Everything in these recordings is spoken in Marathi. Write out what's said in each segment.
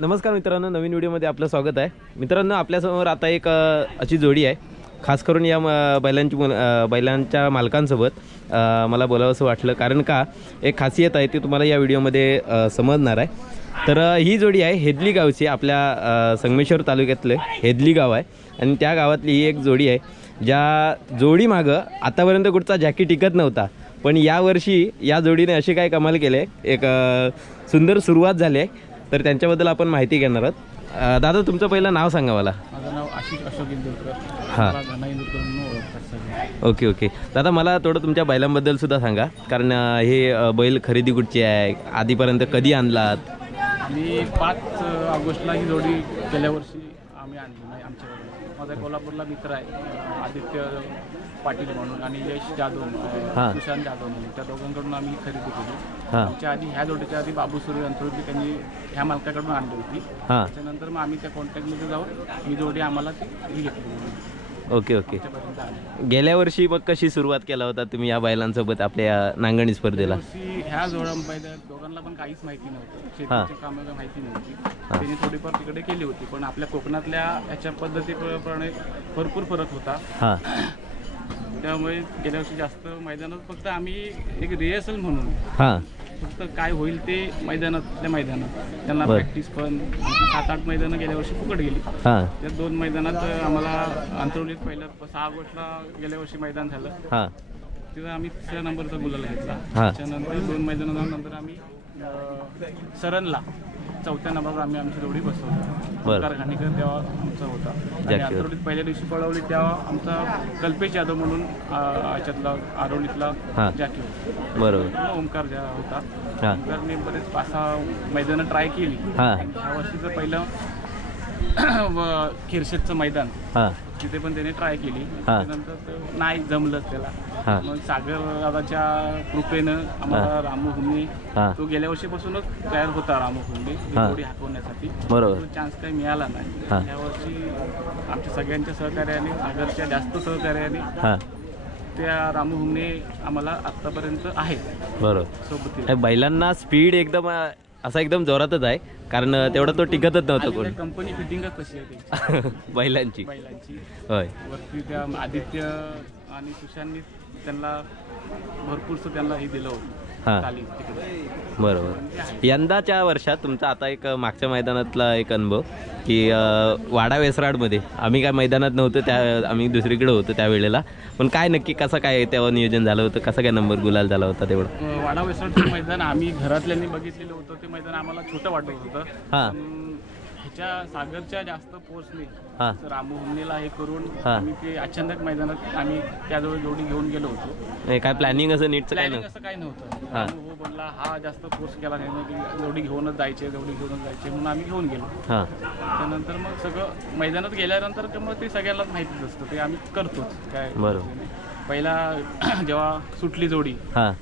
नमस्कार मित्रांनो नवीन व्हिडिओमध्ये आपलं स्वागत आहे. मित्रांनो आपल्यासमोर आता एक अशी जोडी आहे. खास करून या बैलांची बैलांच्या मालकांसोबत मला बोलावंसं वाटलं. कारण का एक खासियत आहे ती तुम्हाला या व्हिडिओमध्ये समजणार आहे. तर ही जोडी आहे हेदली गावची आपल्या संगमेश्वर तालुक्यातलं हेदली गाव आहे. आणि त्या गावातली ही एक जोडी आहे ज्या जोडीमागं आतापर्यंत कुठचा जॅकी टिकत नव्हता. पण यावर्षी या जोडीने अशी काय कमाल केले एक सुंदर सुरुवात झाली आहे. तर त्यांच्याबद्दल आपण माहिती घेणार आहोत. दादा तुमचं पहिलं नाव सांगा मला. माझं नाव आशिष अशोक इंदुरकर. हां. Okay okay. दादा मला थोडं तुमच्या बैलांबद्दल सुद्धा सांगा. कारण हे बैल खरेदी कुठची आहे? आधीपर्यंत कधी आणलात? मी पाच ऑगस्टला ही जोडी गेल्या वर्षी आम्ही आणली नाही आमच्याकडे माझा कोल्हापूरला मित्र आहे आदित्य पाटील म्हणून आणि यश जाधव. सुशांत जाधव म्हणून. त्या दोघांकडून आम्ही खरेदी केली. हां. आमच्या आधी ह्या जोडीच्या आधी बाबू सुरू अंतरुटी त्यांनी ह्या मालकाकडून आणली होती. हां. त्याच्यानंतर मग आम्ही त्या कॉन्टॅक्टमध्ये जाऊन ही जोडी आम्हाला ती ही घेतली. Okay okay. आली. गेल्या वर्षी मग कशी सुरुवात केला होता तुम्ही या बैलांसोबत आपल्या नांगणी स्पर्धेला? ह्या पहिल्या दोघांना पण काहीच माहिती नव्हतं. शेतीची कामं माहिती नव्हती. त्यांनी थोडीफार तिकडे केली होती पण आपल्या कोकणातल्या ह्याच्या पद्धतीप्रमाणे भरपूर फरक होता. हां. त्यामुळे गेल्या वर्षी जास्त मैदानात फक्त आम्ही एक रिहर्सल म्हणून. हां. फक्त काय होईल ते मैदानातल्या मैदानात. त्यांना बरं. प्रॅक्टिस पण सात आठ मैदानं गेल्या वर्षी फुकट गेली. हां. त्या दोन मैदानात आम्हाला अंतरवलीत पहिलं सहा ऑगस्टला गेल्या वर्षी मैदान झालं. हां. तिथं आम्ही तिसऱ्या नंबरचा गुलाल घेतला. हा. त्याच्यानंतर दोन मैदानानंतर आम्ही अं, सरनला चौथ्या नंबरवर आम्ही आमची जोडी बसवली. बरं. तेव्हा आमचा होता. आणि. आंतरोलीत पहिल्या दिवशी पळवली तेव्हा आमचा कल्पेश यादव म्हणून याच्यातला आरोलीतला हा. जॅकी होता बरोबर. ओमकार ज्या होता. हां. ओमकारने बरेच पाच सहा मैदानं ट्राय केली. हां. ह्या वर्षीचं पहिलं व- खिरशेतचं मैदान. हां. तिथे पण त्याने ट्राय केली. हा. त्यानंतर ते नाही जमलंच त्याला. हां. मग सागर दादाच्या कृपेनं आम्हाला रामू हां. तो गेल्या वर्षीपासूनच तयार होता रामू ही. जोडी हाकवण्यासाठी बरोबर. तो चान्स काही मिळाला नाही. हा. या वर्षी आमच्या सगळ्यांच्या सहकार्याने सागरच्या जास्त सहकार्याने हां. त्या रामू आम्हाला आत्तापर्यंत आहे बरोबर. बैलांना स्पीड एकदम अ, असा एकदम जोरातच आहे कारण अ, तेवढं तो टिकतच नव्हतं कोण. कंपनी फिटिंगच तशी आहे त्याची बैलांची. बैलांची. होय. वरती त्या आदित्य आणि सुशांतनी त्यांना भरपूरसं त्यांना हे दिलं होतं. तालीम तिकडे. बरोबर. यंदाच्या वर्षात तुमचा आता एक मागच्या मैदानातला एक अनुभव की वाडा वेसराडमध्ये आम्ही काय मैदानात नव्हतो त्या आम्ही दुसरीकडे होतो त्यावेळेला पण काय नक्की कसं काय तेव्हा नियोजन झालं होतं? कसं काय नंबर गुलाल झाला होता तेवढं? वाडा वेसळचं मैदान आम्ही घरातल्यांनी बघितलेलं होतं. ते मैदान आम्हाला छोटं वाटत होतं. हां. ह्याच्या सागरच्या जास्त पोचणे हां. रामू हुमनेला हे करून हां. आम्ही ते अचानक मैदानात आम्ही त्याजवळ जोडी घेऊन गेलो होतो. नाही काय प्लॅनिंग असं नीटचं काय प्लॅनिंग असं काही नव्हतं. हां. रामू हो बोलला हा जास्त फोर्स केला नाही की जोडी घेऊनच जायचे जोडी घेऊनच जायचे म्हणून आम्ही घेऊन गेलो. हां. त्यानंतर मग सगळं मैदानात गेल्यानंतर तर मग ते सगळ्यांनाच माहितीच असतं ते आम्ही करतोच काय बरोबर. पहिला जेव्हा सुटली जोडी हां.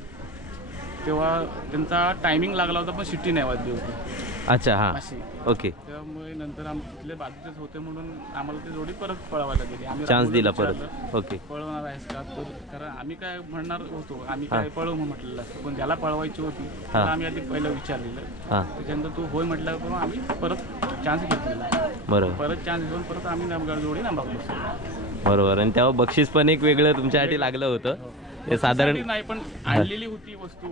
तेव्हा त्यांचा टायमिंग लागला होता पण शिट्टी नाही वाजली होती. अच्छा हां. अशी. ओके. त्यामुळे नंतर आम तिथले बाजूचेच होते म्हणून आम्हाला ती जोडी परत पळवायला गेली. आम्ही चान्स दिला परत. ओके. पळवणार आहेस का? तर कारण आम्ही काय म्हणणार होतो आम्ही काय पळवू म्हटलेलं असतं. पण ज्याला पळवायची होती त्याला आम्ही आधी पहिलं विचारलेलं. हां. त्याच्यानंतर तू होय म्हटल्यावर पण आम्ही परत चान्स घेतलेला. बरोबर. परत चान्स घेऊन परत आम्ही नमगाड जोडी नांबावलो बरोबर. आणि तेव्हा बक्षीस पण एक वेगळं तुमच्यासाठी लागलं होतं. ते साधारण नाही पण आणलेली होती वस्तू.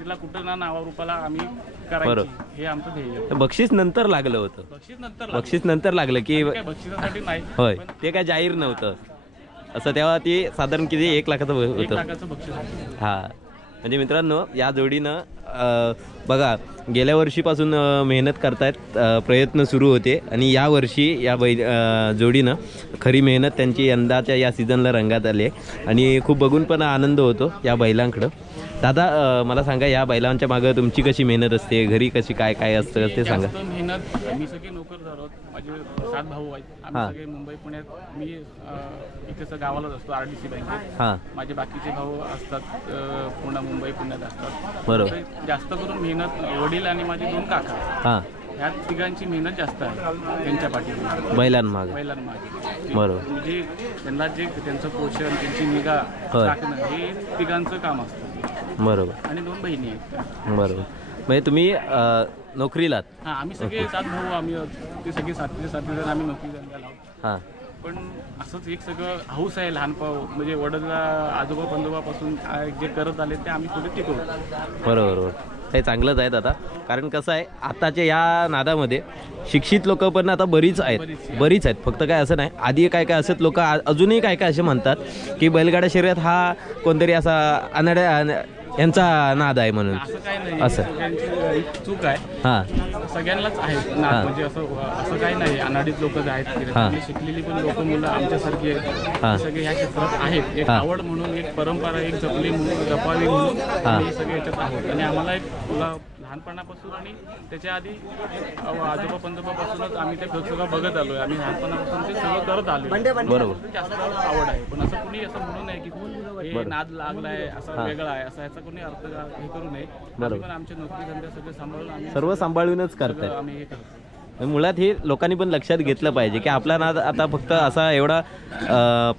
तिला कुठं ना नावा रूपाला आम्ही करायची. हे आमचं ध्येय बक्षीस नंतर लागलं होतं. बक्षीस नंतर लागलं. बक्षीस नंतर लागलं की काय बक्षिसासाठी नाही होय. ते काय जाहीर नव्हतं. असं तेव्हा ते साधारण किती? एक लाखाचं ब- एक होतं. लाखाचं बक्षीस. हा. म्हणजे मित्रांनो या जोडीनं अं, बघा गेल्या वर्षीपासून अं, मेहनत करतायत अं, प्रयत्न सुरू होते आणि या वर्षी या बै अं, जोडीनं खरी मेहनत त्यांची यंदाच्या या सीझनला रंगात आली आहे. आणि खूप बघून पण आनंद होतो या बैलांकडं. दादा अं, मला सांगा या बैलांच्या मागं तुमची कशी मेहनत असते? घरी कशी काय काय असतं? ते सांगा. जास्त मेहनत मी सगळे नोकर आहोत माझे सात भाऊ आहेत. आम्ही हां. सगळे मुंबई पुण्यात मी अं, इथेच गावालाच असतो आर डी सी बँकेत हां. माझे बाकीचे भाऊ असतात अं, पुणे मुंबई पुण्यात असतात. बरोबर. तर जास्त करून मेहनत वडील आणि माझे दोन काका. हां. ह्या तिघांची मेहनत जास्त आहे त्यांच्या पाठीमागे. बैलांमागं बैलांमागे बरोबर. म्हणजे त्यांना जे त्यांचं पोषण त्यांची निगा होय. राखणं हे तिघांचं काम असतं. बरोबर. आणि दोन बहिणी आहेत. बरोबर. म्हणजे तुम्ही अ, नोकरीला. हा आम्ही सगळे सात भाऊ आम्ही ते सगळे सातवीचे सातवी जण आम्ही नोकरी धंद्याला आहोत हां. पण असंच एक सगळं हाऊस आहे लहानपण म्हणजे वडील आजोबा बंधोबापासून काय जे करत आले ते आम्ही पुढे टिकवतो. बरोबर बरोबर. हे चांगलंच आहेत आता. कारण कसं आहे आताच्या या नादामध्ये शिक्षित लोक पण आता बरीच आहेत. बरीच आहेत. फक्त काय असं नाही आधी काय काय असत लोक अजूनही काय काय असे म्हणतात की बैलगाड्या शर्यत हा कोणतरी असा अनाड्या अन- यांचा नाद आहे म्हणून. असं काय नाही. असं. सगळ्यांची एक चूक आहे. हां. सगळ्यांनाच आहे ना म्हणजे असं असं काही नाही. अनाडीत लोक आहेत की हा. शिकलेली पण लोक मुलं आमच्यासारखी आहेत. हा. सगळे ह्या क्षेत्रात आहेत. एक हा. आवड म्हणून एक परंपरा एक जपली म्हणून जपावी म्हणून आम्ही सगळे याच्यात आहोत. आणि आम्हाला एक तुला लहानपणापासून आणि त्याच्या आधी आजोबा पंजोबापासूनच आम्ही ते सगळं बघत आलोय. आम्ही लहानपणापासून ते सगळं करत आलोय. बरोबर जास्त आवड आहे. पण असं कुणी असं म्हणू नये की हे नाद लागलाय असा वेगळा आहे असा याचा कोणी अर्थ हे करू नये. आम्ही पण आमचे नोकरी धंदे सगळे सांभाळून आम्ही सर्व सांभाळूनच करतायत सगळं आम्ही हे करतो मुळात हे लोकांनी पण लक्षात घेतलं पाहिजे की आपला नाद आता फक्त असा एवढा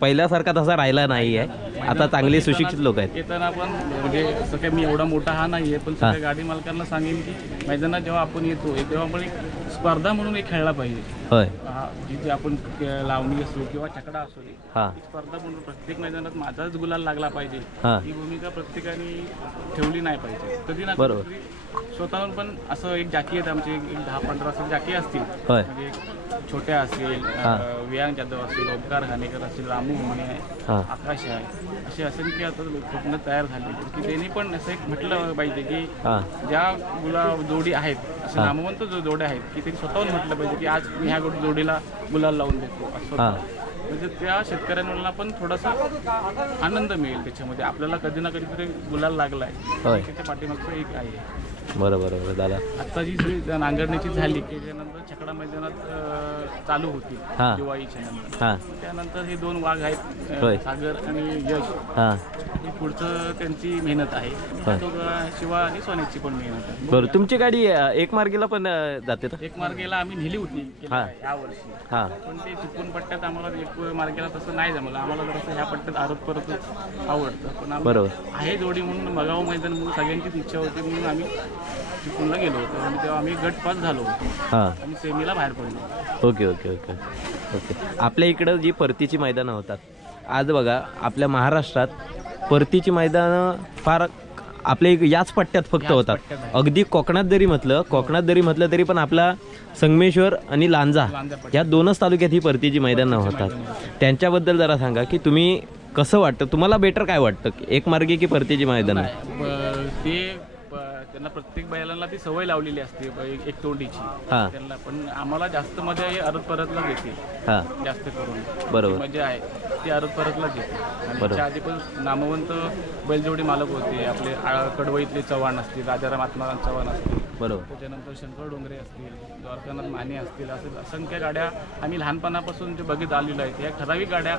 पहिल्यासारखा तसा राहिला नाही आहे आता चांगले सुशिक्षित लोक आहेत. येताना पण म्हणजे काही मी एवढा मोठा हा नाहीये पण सगळ्या गाडी मालकांना सांगेन की मैदानात जेव्हा आपण येतो तेव्हा आपण एक स्पर्धा म्हणून एक खेळला पाहिजे. होय. हा जी जी आपण क- लावणी असो किंवा छकडा असो हां स्पर्धा म्हणून प्रत्येक मैदानात माझाच गुलाल लागला पाहिजे. हां. ही भूमिका प्रत्येकाने ठेवली नाही पाहिजे. कधी ना बरोबर. स्वतःहून पण असं एक जाकी आहेत आमचे एक एक दहा पंधरा असं जाकी असतील. होय. म्हणजे छोट्या असतील हां. वियांग जाधव असतील ओंकार घाणेकर असतील रामू म्हणे आहे हां. आकाश आहे असे असंख्य आता स्वप्न तयार झाले. की त्यांनी पण असं एक म्हटलं पाहिजे की हां. ज्या गुलाब जोडी आहेत असे हां. नामवंत जो जोड्या आहेत की त्यांनी स्वतःहून म्हटलं पाहिजे की आज मी ह्या जोडीला गुलाल लावून देतो असं हां. म्हणजे त्या शेतकऱ्यांना पण थोडासा आनंद मिळेल त्याच्यामध्ये. आपल्याला कधी ना कधीतरी गुलाल लागलाय. होय. त्याच्या पाठीमागचं एक आहे. बरोबर बरोबर दादा. आता जी जी नांगरणीची झाली की त्यानंतर छकडा मैदानात अं, चालू होती हां. दिवाळीच्या नंतर. हां. त्यानंतर हे दोन वाघ आहेत. सागर आणि यश. हां. हे पुढचं त्यांची मेहनत आहे. शिवा आणि सोन्याची पण मेहनत आहे. बरं तुमची गाडी अं, एक मार्गीला पण अं, जाते ना एक मार्गेला आम्ही नेली होती हां. या वर्षी. हां. पण ते चुकून पट्ट्यात आम्हाला एक मार्गेला तसं नाही जमलं. आम्हाला जरासं ह्या पट्ट्यात आरोप परतच आवडतं. पण आम्ही बरोबर. आहे जोडी म्हणून बघावं मैदान म्हणून सगळ्यांचीच इच्छा होती म्हणून आम्ही चिपळूणला गेलो होतो. आणि तेव्हा आम्ही गट पास झालो होतो. हां. आणि सेमीला बाहेर पडलो. Okay okay okay. ओके. आपल्या इकडं जी परतीची मैदानं होतात आज बघा आपल्या महाराष्ट्रात परतीची मैदानं फार आपल्या इक- याच पट्ट्यात फक्त होतात. अगदी कोकणात जरी म्हटलं कोकणात जरी म्हटलं तरी पण आपला संगमेश्वर आणि लांजा. या दोनच तालुक्यात ही परतीची मैदानं होतात. त्यांच्याबद्दल जरा सांगा की तुम्ही कसं वाटतं? तुम्हाला बेटर काय वाटतं? एक मार्गी की परतीची मैदानं? ब- ते ब- त्यांना प्रत्येक बैलांना ती सवय लावलेली असते ब- एक तोंडीची. हां. त्यांना पण आम्हाला जास्त मजा हे अरत परतलाच येते. हां. जास्त करून. बरोबर. ती मजा आहे ती अरत परतलाच येते. आणि. त्याच्या आधी पण नामवंत बैलजोडी मालक होते. आपले आ- कडवईतले चव्हाण असतील राजाराम आत्माराम चव्हाण असतील. बरोबर. त्याच्यानंतर शंकर डोंगरे असतील द्वारकानाथ माने असतील असे असंख्य गाड्या आम्ही लहानपणापासून जे बघित आलेलो आहेत या ठराविक गाड्या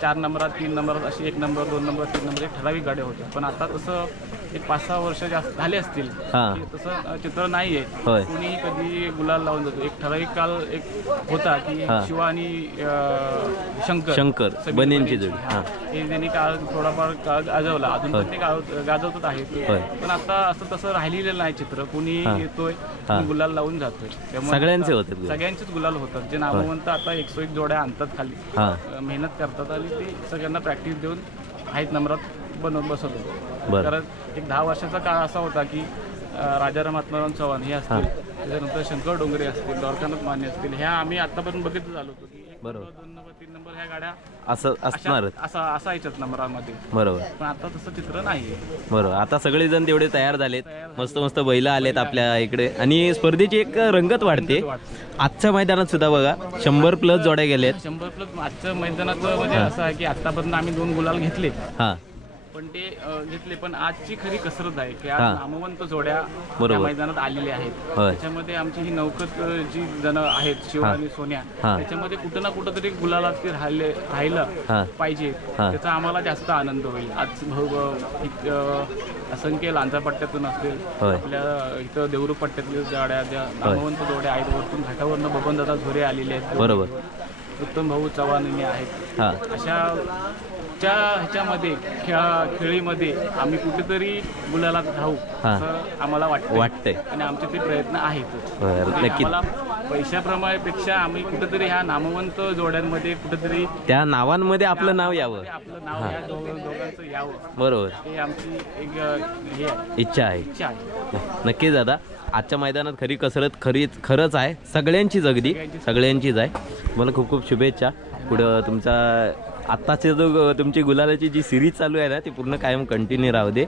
चार नंबरात तीन नंबरात अशी एक नंबर दोन नंबर तीन नंबर एक ठराविक गाड्या होत्या. पण आता तसं एक पाच सहा वर्ष जास्त झाले असतील. हां. की तसं चित्र नाही आहे होय. कुणी कधी गुलाल लावून जातो. एक ठराविक काल एक होता की हां. शिवा आणि अ, शंकर. शंकर समीर जोडी. हां. त्यांनी काळ थोडाफार काळ गाजवला अजून पण ते गाव- गाजवतच होय. पण आता असं तसं राहिलेलं नाही चित्र. कुणी हां. येतोय हां. कुणी गुलाल लावून जातोय. त्यामुळे सगळ्यांचे आता होतात गुलाल. सगळ्यांचेच गुलाल होतात. जे नामवंत आता एकशे एक जोड्या आणतात खाली. हां. अ, मेहनत करतात आणि ते सगळ्यांना प्रॅक्टिस देऊन आहेत नंबरात बनवून बसवतो बरं. कारण एक दहा वर्षाचा काळ असा होता की अ, राजाराम आत्माराम चव्हाण हे असतील. त्याच्यानंतर शंकर डोंगरे असतील द्वारकानाथ माने असतील ह्या आम्ही आतापर्यंत बघितच आलो होतो की एक बरोबर. नंबर, दोन नंबर तीन नंबर ह्या गाड्या असं अशा असणारच असा असायच्याच नंबरामध्ये. बरोबर. पण आता तसं चित्र नाही बरोबर. आता सगळेजण तेवढे तयार झालेत. मस्त मस्त बैल आलेत आपल्या इकडे. आणि स्पर्धेची एक रंगत वाढते. आजच्या मैदानात सुद्धा बघा शंभर प्लस जोड्या गेलेत. शंभर प्लस आजच्या मैदानात म्हणजे असं आहे की आतापर्यंत आम्ही दोन गुलाल घेतले हां. पण ते घेतले पण आजची खरी कसरत आहे की आज हां. नामवंत जोड्या बरोबर. मैदानात आलेल्या आहेत होय. त्याच्यामध्ये आमची ही नौकत अ, जी जण आहेत शिव हां. आणि सोन्या हां. त्याच्यामध्ये कुठं ना कुठं तरी गुलाला ते राहिले राहिलं पाहिजे हां. त्याचा आम्हाला जास्त आनंद होईल आज भाऊ अ, इत- अ, असंख्य लांजा पट्ट्यातून असतील होय. आपल्या इथं देवरू पट्ट्यातल्या गाड्या ज्या नामवंत जोड्या आहेत वरतून घाटावरनं बबनदादा झोरे आलेले आहेत बरोबर उत्तम भाऊ चव्हाण यांनी आहेत हां अशा पुढच्या ह्याच्यामध्ये खेळा खेळीमध्ये आम्ही कुठेतरी मुलाला राहू हां. असं आम्हाला वाटतं वाटतंय. आणि आमचे ते प्रयत्न आहेतच बरं आणि नक्की आम्हाला पैशाप्रमाणे पेक्षा आम्ही कुठेतरी ह्या नामवंत जोड्यांमध्ये कुठेतरी त्या नावांमध्ये आपलं नाव यावं. आपलं नाव या दोघ- दोघांचं यावं. बरोबर. हे आमची एक अ, हे आहे. इच्छा आहे. इच्छा आहे. नक्कीच दादा आजच्या मैदानात खरी कसरत खरीच खरंच आहे. सगळ्यांचीच अगदी सगळ्यांचीच आहे. मला खूप खूप शुभेच्छा. पुढं तुमचा आत्ताचे जो तुमची गुलालाची जी सिरीज चालू आहे ना ती पूर्ण कायम कंटिन्यू राहू दे.